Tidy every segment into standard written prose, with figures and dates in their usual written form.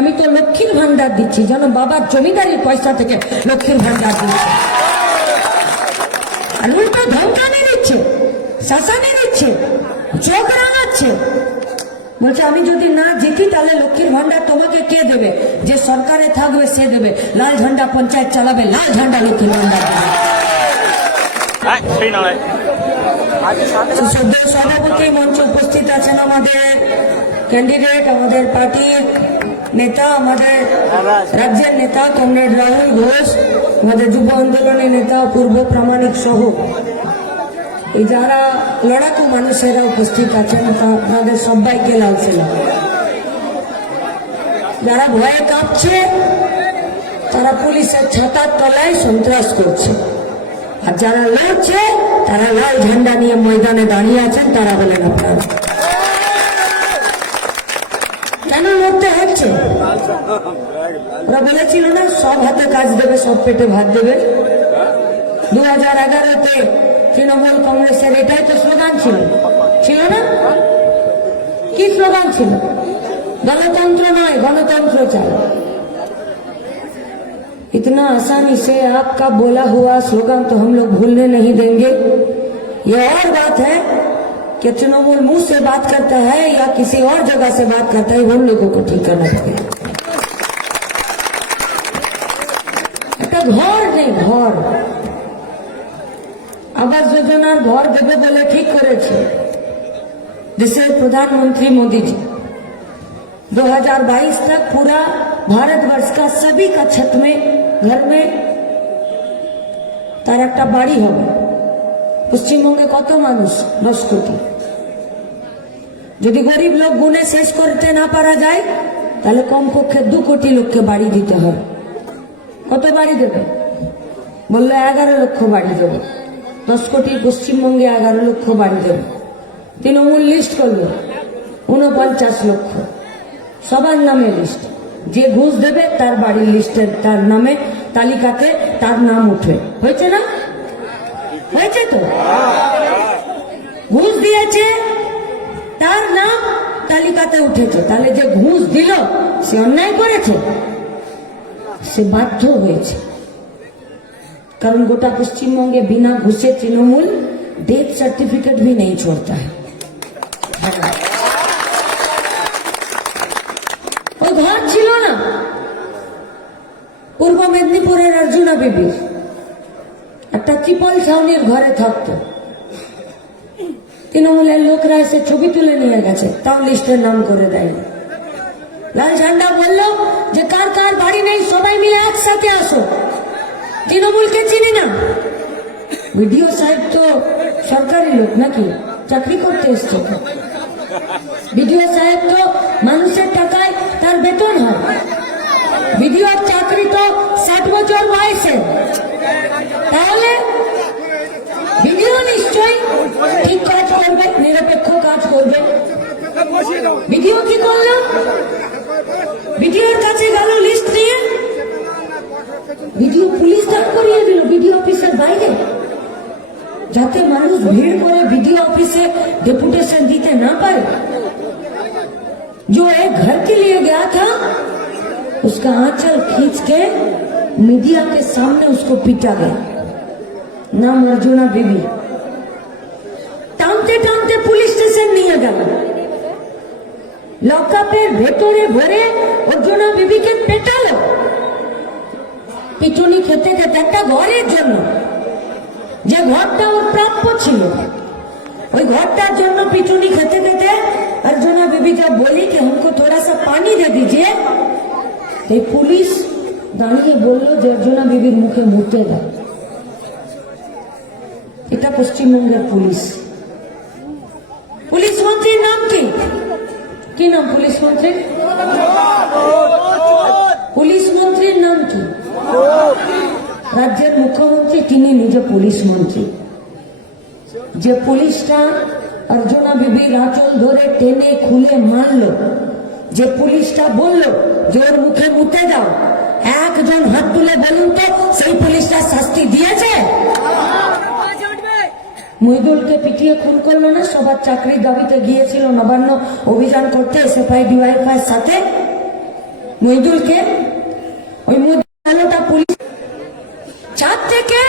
আমি তো লক্ষ্মীর ভান্ডার দিচ্ছি, যেন বাবার জমিদারির পয়সা থেকে লক্ষ্মীর ভান্ডার দিচ্ছি। আর উল্টো ধমকানি দিচ্ছে, শাসানি দিচ্ছে, চোখ রাঙাচ্ছে, বলছে আমি যদি না জিতি তাহলে লক্ষ্মীর ভান্ডার তোমাকে কে দেবে? যে সরকারে থাকবে সে দেবে। লাল ঝান্ডা পঞ্চায়েত চালাবে, লাল ঝান্ডা লক্ষ্মীর ভান্ডার দেবে। সভাপতি মঞ্চে উপস্থিত আছেন আমাদের ক্যান্ডিডেট, আমাদের পার্টির নেতা, আমাদের রাজ্যের নেতা কমরেড রাহুল ঘোষ, আমাদের যুব আন্দোলনের নেতা পূর্ব প্রামাণিক সহ এই যারা লড়াকু মানুষেরা উপস্থিত আছেন, তাদের সবাইকে লাল সালাম। যারা ভয়ে কাঁপছে তারা পুলিশের ছাতার তলায় সন্ত্রাস করছে, আর যারা লড়ছে তারা লাল ঝান্ডা নিয়ে ময়দানে দাঁড়িয়ে আছেন। তারা বলেন আপনারা কেন লড়তে হচ্ছে? ওরা বলেছিল না সব হাতে কাজ দেবে, সব পেটে ভাত দেবে। 2011-তে তৃণমূল কংগ্রেসের এটাই তো স্লোগান ছিল, ছিল না? কি স্লোগান ছিল? গণতন্ত্র নয়, গণতন্ত্র চাই। इतना आसानी से आपका बोला हुआ स्लोगन तो हम लोग भूलने नहीं देंगे। ये और बात है कि तृणमूल मुंह से बात करता है या किसी और जगह से बात करता है, हम लोगों को ठीक करना पड़ेगा। घर नहीं, घर आवास योजनार घर देवे बोले ठीक करेছে देशेर प्रधानमंत्री मोदी जी। 2022 तक पूरा भारतवर्ष का सभी का छत में, घर में तार एक बाड़ी होबे। पश्चिमबंगे कत मानुष? 10 कोटी। यदि गरीब लोग गुणे शेष करते ना पारा जाए ताहले कमपक्षे 2 कोटी लोक के बाड़ी दीते हबे। কত বাড়ি দেবে? বললো 11 লক্ষ বাড়ি দেবে। 10 কোটি পশ্চিমবঙ্গে 11 লক্ষ বাড়ি দেবে। তৃণমূল লিস্ট করলো 49 লক্ষ, সবার নামে লিস্ট। যে ঘুষ দেবে তার বাড়ির লিস্টের তার নামে তালিকাতে তার নাম উঠবে। হয়েছে না? হয়েছে তো? ঘুষ দিয়েছে তার নাম তালিকাতে উঠেছে, তাহলে যে ঘুষ দিল সে অন্যায় করেছে, से बाध्य হয়েছে। कारण गोटा पश्चिमबंगे बिना घुसे तृणमूल डेथ सर्टिफिकेट भी नहीं छोड़ता है। वो घर छिलो ना पूर्व मेदिनीपुरेर अर्जुना बीबीर একটা ত্রিপল ছাউনির ঘরে থাকতো। তৃণমূলের লোকরা এসে ছবি তুলে নিয়ে গেছে, তাও লিস্টের নাম করে দেয়নি। লাল ঝান্ডা বললো যে কার কার বাড়ি নেই সবাই মিলে একসাথে আসো। তৃণমূলকে চিনি না। ভিডিও সাহেব তো সরকারি লোক নাকি, চাকরি করতে এসছে? ভিডিও সাহেব তো মানুষের টাকায় তার বেতন হয়। ভিডিওর চাকরি তো 60 বছর বয়সে, তাহলে ভিডিও নিশ্চয়ই ঠিক কাজ করবে, নিরপেক্ষ কাজ করবে। ভিডিও কি করলো? ভিডিওর কাছে গেল লিস্ট নিয়ে, ভিডিও পুলিশ দাঁড় করিয়ে দিল ভিডিও অফিসের বাইরে, যাতে মানুষ ভিড় করে ভিডিও ऑफिसे डेपुटेशन दीते ना पाए। जो एक घर के लिए गया था उसका आंचल खींच के मीडिया के सामने उसको पीटा गया। नाम अर्जुना बीबी। टानते टानते पुलिस स्टेशन নিয়ে গেল। লকআপের ভেতরে ভরে অর্জুনা বিবিকে পেটালো। পিটুনি খেতে খেতে একটা ঘরের জন্য, যে ঘরটা ওর প্রাপ্য ছিল, ওই ঘরটার জন্য পিটুনি খেতে খেতে अर्जुना बीबी जब बोली कि हमको थोड़ा सा पानी दे दीजिए, तो पुलिस दाঁড়িয়ে বলল যে अर्जुना बीबीর মুখে মুতে দাও। এটা পশ্চিমবঙ্গের পুলিশ। পুলিশ মন্ত্রীর নাম কি? কি নাম পুলিশ মন্ত্রী? পুলিশ মন্ত্রীর নাম কি? রাজ্যের মুখ্যমন্ত্রী তিনি নিজে পুলিশ মন্ত্রী। যে পুলিশটা अर्जुना बीबीর আঁচল ধরে টেনে খুলে মারলো, যে পুলিশটা বলল যে ওর মুখে মুতে দাও, একজন হাত তুলে বলুন তো সেই পুলিশটা শাস্তি দিয়েছে? মহিদুলকে পিটিয়ে খুন করলো না? সবার চাকরির দাবিতে গিয়েছিল নবান্ন অভিযান করতে এসএফআই ডিওয়াইএফআই এর সাথে। মহিদুলকে, ওই আলোটা পুলিশ ছাদ থেকে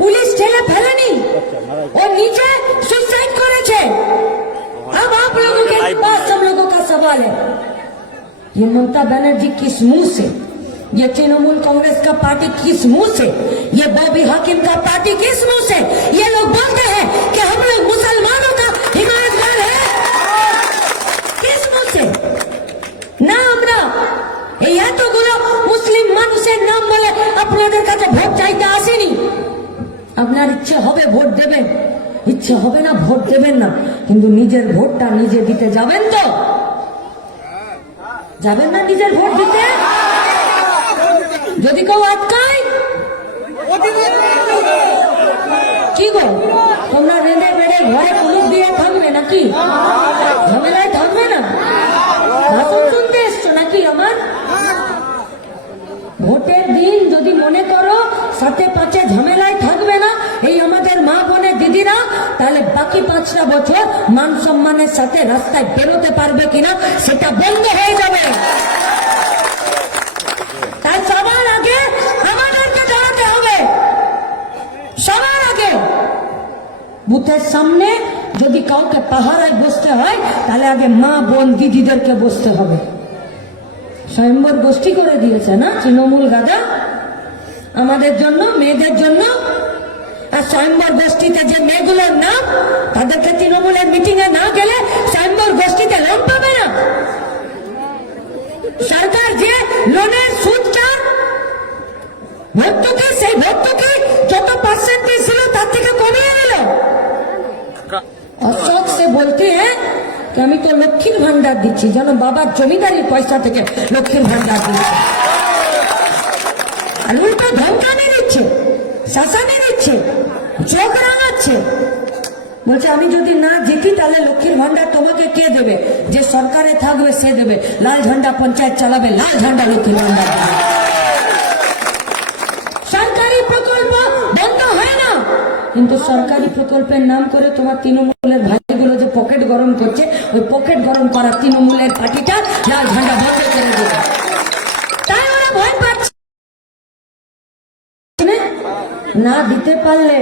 পুলিশ ঠেলে ফেলেনি, ও নিচে सुसाइड করেছে। अब आप लोगों के पास सब लोगों का सवाल है, ये ममता बनर्जी किस मुंह से, ये तृणमूल कांग्रेस का पार्टी किस मुंह से, ये बॉबी हाकिम का पार्टी किस मुंह से ये लोग बोलते हैं कि हम लोग मुसलमानों का हिमायतगार है? किस मुंह से? না আমরা এই এতগুলো মুসলিম মানুষের নাম বলে আপনাদের কাছে ভোট চাইতে আসেনি। আপনার ইচ্ছে হবে ভোট দেবেন, ইচ্ছে হবে না ভোট দেবেন না, কিন্তু নিজের ভোটটা নিজে দিতে যাবেন তো? যাবেন না নিজের ভোট দিতে? যদি কেউ আটকায় কি গো, তোমরা রেঁধে বেড়ে ঘরে কুলুপ দিয়ে থাকবে নাকি? ঝামেলায় থাকবে না? ভাষণ শুনতে এসছো নাকি আমার? ভোটের দিন যদি মনে করো সাথে পাঁচে ঝামেলায় থাকবে না এই আমাদের মা বোনের দিদিরা, তাহলে বাকি 5টা বছর মান সম্মানের সাথে রাস্তায় বেরোতে পারবে কিনা সেটা বন্ধ হয়ে যাবে। তাই সবার আগে আমাদেরকে দাঁড়াতে হবে, সবার আগে বুথের সামনে যদি কাউকে পাহারায় বসতে হয় তাহলে আগে মা বোন দিদিদেরকে বসতে হবে। স্বয়ম্বর গোষ্ঠী করে দিয়েছে না তৃণমূল গাদা আমাদের জন্য, মেয়েদের জন্য। আর স্বয়ম্বর গোষ্ঠীতে যে মেয়েগুলোর নাম, তাদেরকে তৃণমূলের মিটিং এ না গেলে স্বয়ম্বর গোষ্ঠীতে লোন পাবে না। সরকার যে লোনের সুদটা ভর্তুকি, সেই ভর্তুকি যত পার্সেন্টেজ ছিল তার থেকে কমিয়ে দিল। और शौक से बोलते हैं कि আমি তো লক্ষ্মীর ভান্ডার দিচ্ছি, যেন বাবার জমিদারির পয়সা থেকে লক্ষ্মীর ভান্ডার দিচ্ছে। আর উল্টো ধমকানি দিচ্ছে, শাসানি দিচ্ছে, চোখ রাঙাচ্ছে, বলছে আমি যদি না জিতি তাহলে লক্ষ্মীর ভান্ডার তোমাকে কে দেবে? যে সরকারে থাকবে সে দেবে। লাল ঝান্ডা পঞ্চায়েত চালাবে, লাল ঝান্ডা লক্ষ্মীর ভান্ডার দেবে। সরকারি প্রকল্প বন্ধ হয় না, কিন্তু সরকারি প্রকল্পের নাম করে তোমার তৃণমূলের ভাইগুলো যে পকেট গরম করছে, ওই পকেট গরম করা তৃণমূলের পার্টিটা লাল ঝান্ডা বন্ধ করে দেবে। তাই ওরা ভয় পাচ্ছে না দিতে পারলে।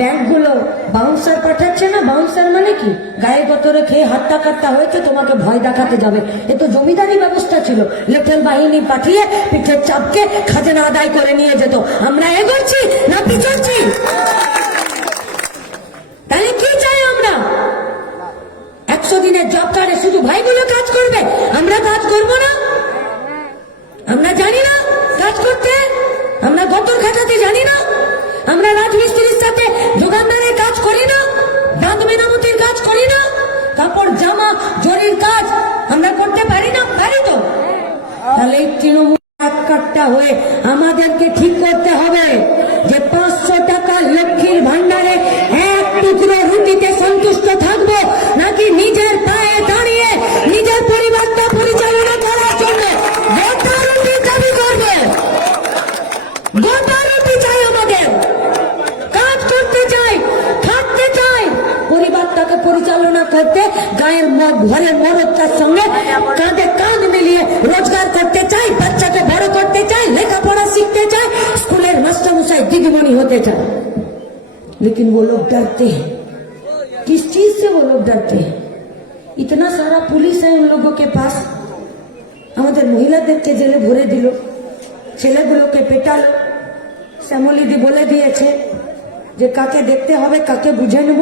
ব্যাংকগুলো বাউন্সার পাঠাচ্ছে না, বাউন্সার মানে কি? গায়ে গতরে খেয়ে হাত্তা কাট্টা হয়েছে, তোমাকে ভয় দেখাতে যাবে। এ তো জমিদারি ব্যবস্থা ছিল, লেটেল বাহিনী পাঠিয়ে পিঠের চাপকে খাজনা আদায় করে নিয়ে যেত। আমরা এগোচ্ছি না পিছোচ্ছি? তাহলে কি চাই আমরা? 100 দিনের জব কার্ডে শুধু ভাইগুলো কাজ করবে, আমরা কাজ করব না? আমরা জানি না কাজ করতে? আমরা গতর খাটাতে জানি না? আমরা রাজমিস্ত্রির সাথে দোকানদারের কাজ করি না? দাঁত মেরামতির কাজ করি না? কাপড় জামা জরির কাজ আমরা করতে পারি না? পারি তো। তাহলে এই তৃণমূল কাটটা হয়ে আমাদেরকে ঠিক করতে হবে যে 500 টাকা লক্ষ্মীর ভান্ডারে এক টুকরো রুটিতে সন্তুষ্ট থাকবো, নাকি নিজের পায়ে দাঁড়িয়ে নিজের পরিবারটা পরিচালনা করার জন্য গোটা রুটি দাবি করবো। গোটা রুটি চাই আমাদের, কাজ করতে চাই, খাটতে চাই, পরিবারটাকে পরিচালনা করতে গায়ের ঘরের মরদটার সঙ্গে কাঁধে কাঁধ মিলিয়ে রোজগার করতে চাই, বাচ্চাকে বড় করতে চাই, লেখাপড়া শিখতে চাই, स्कूलेर मास्टरमशाई दीदीमणि होते चाहे। लेकिन वो लोग डरते हैं। किस चीज से वो लोग डरते हैं? इतना सारा पुलिस है उन लोगों के पास, আমাদের মহিলাদেরকে জেলে ভরে দিল, ছেলেগুলোকে পেটালো। শ্যামলীদি বলে দিয়েছে যে কাকে দেখতে হবে, কাকে বুঝে নেব,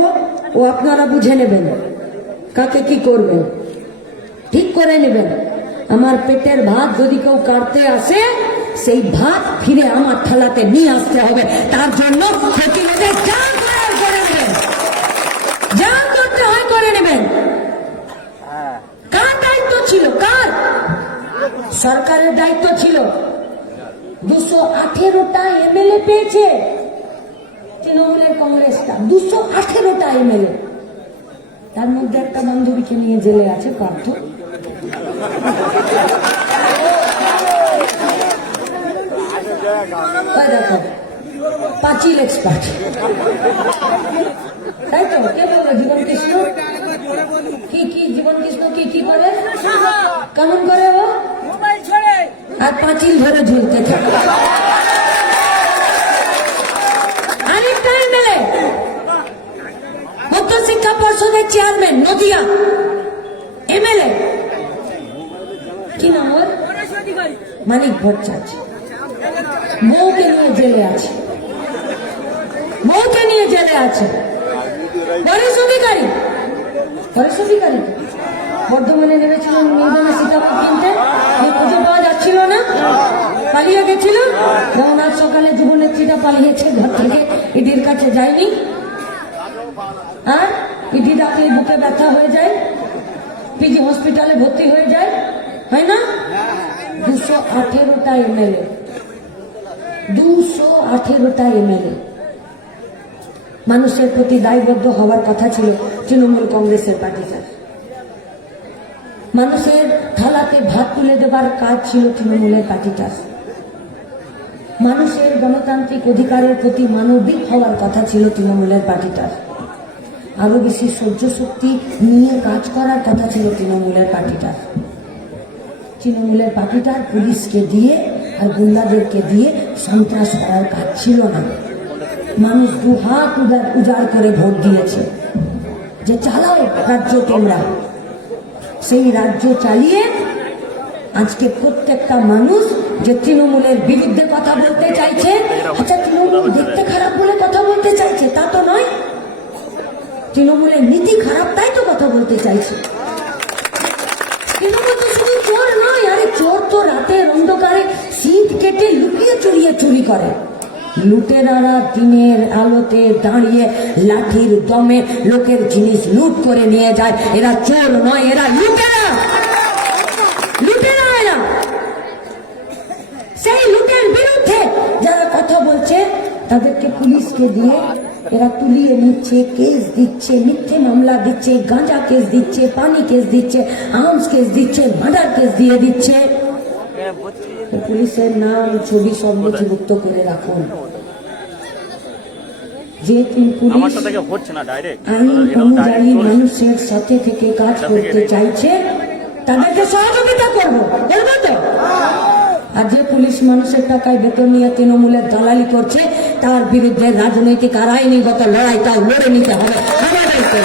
ও আপনারা বুঝে নেবেন কাকে কি করবেন, ঠিক করে নেবেন। আমার পেটের ভাত যদি কেউ কাটতে আসে, সেই ভাত ফিরে আমার থালাতে নিয়ে আসতে হবে। তার জন্য প্রতিরোধের জান করে নেবেন, জান করতে হয় করে নেবেন। কার দায়িত্ব ছিল? কার? সরকারের দায়িত্ব ছিল। 218টা এমএলএ পেয়েছে তৃণমূলের কংগ্রেসটা, 218টা এমএলএ। তার মধ্যে একটা বান্ধবীকে নিয়ে জেলে আছে পার্থ। দেখো পাঁচিল এক্সপার্ট, তাই তো? কে বললো? জীবন কৃষ্ণ। কি জীবন কৃষ্ণ কি করে, কেমন করে ও? আর পাঁচিল ধরে ঝুলতে থাকে। আরেকটা এমএলএ উচ্চ শিক্ষা পর্ষদের চেয়ারম্যান নদিয়া এমএলএ, কি নাম ওর? মানিক ভট্টাচার্য। বউকে নিয়ে জেলে আছে, বউকে নিয়ে জেলে আছে। পরেশ অধিকারী, পরেশ অধিকারী বর্ধমানে নেমেছিলেন মেয়েদানা সীতাফল কিনতে, খুঁজে পাওয়া যাচ্ছিল না, পালিয়ে গেছিল। যেমন আজ সকালে যুবনেত্রীটা পালিয়েছে ঘর থেকে, ইডির কাছে যায়নি, আর ইডি ডাকলে বুকে ব্যথা হয়ে যায়, পিজি হসপিটালে ভর্তি হয়ে যায়, হয় না? 218টা এমএলএ, 218টা এমএলএ। মানুষের প্রতি দায়বদ্ধ হওয়ার কথা ছিল তৃণমূল কংগ্রেসের পার্টিটার। মানুষের থালাতে ভাত তুলে দেবার কাজ ছিল তৃণমূলের পার্টিটার। মানুষের গণতান্ত্রিক অধিকারের প্রতি মানবিক হওয়ার কথা ছিল তৃণমূলের পার্টিটার। আরো বেশি সহ্য শক্তি নিয়ে কাজ করার কথা ছিল তৃণমূলের পার্টিটার। তৃণমূলের পার্টিটার পুলিশকে দিয়ে আর গুন্ডাদেরকে দিয়ে সন্ত্রাস করার কাজ ছিল না। মানুষ দুহাত উজাড় করে ভোট দিয়েছে যে চালাও রাজ্য তোমরা। সেই রাজ্য চালিয়ে আজকে প্রত্যেকটা মানুষ যে তৃণমূলের বিরুদ্ধে কথা বলতে চাইছে, আচ্ছা তৃণমূল দেখতে খারাপ বলে কথা বলতে চাইছে তা তো নয়, তৃণমূলের নীতি খারাপ তাই তো কথা বলতে চাইছে। তৃণমূল তো শুধু চোর নয়, আরে চোর তো রাতের অন্ধকারে শীত কেটে লুকিয়ে চুরিয়ে চুরি করে। লুটেরারা দিনের আলোতে দাঁড়িয়ে লাঠির দমে লোকের জিনিস লুট করে নিয়ে যায়। এরা চোর নয়, এরা লুটেরা, লুটেরা এরা। সেই লুটের বিরুদ্ধে যারা কথা বলছে তাদেরকে পুলিশকে দিয়ে এরা তুলিয়ে নিচ্ছে, কেস দিচ্ছে, মিথ্যে মামলা দিচ্ছে, গাঁজা কেস দিচ্ছে, পানি কেস দিচ্ছে, আর্মস কেস দিচ্ছে, মার্ডার কেস দিয়ে দিচ্ছে। পুলিশের নাম ছবি সব নথিভুক্ত করে রাখুন। যে পুলিশ আইন অনুযায়ী মানুষের সাথে থেকে কাজ করতে চাইছে তাদেরকে সহযোগিতা করবো, করবো তো। আর যে পুলিশ মানুষের টাকায় বেতন নিয়ে তৃণমূলের দালালি করছে তার বিরুদ্ধে রাজনৈতিক আর আইনিগত লড়াইটা লড়ে নিতে হবে আমাদেরকে।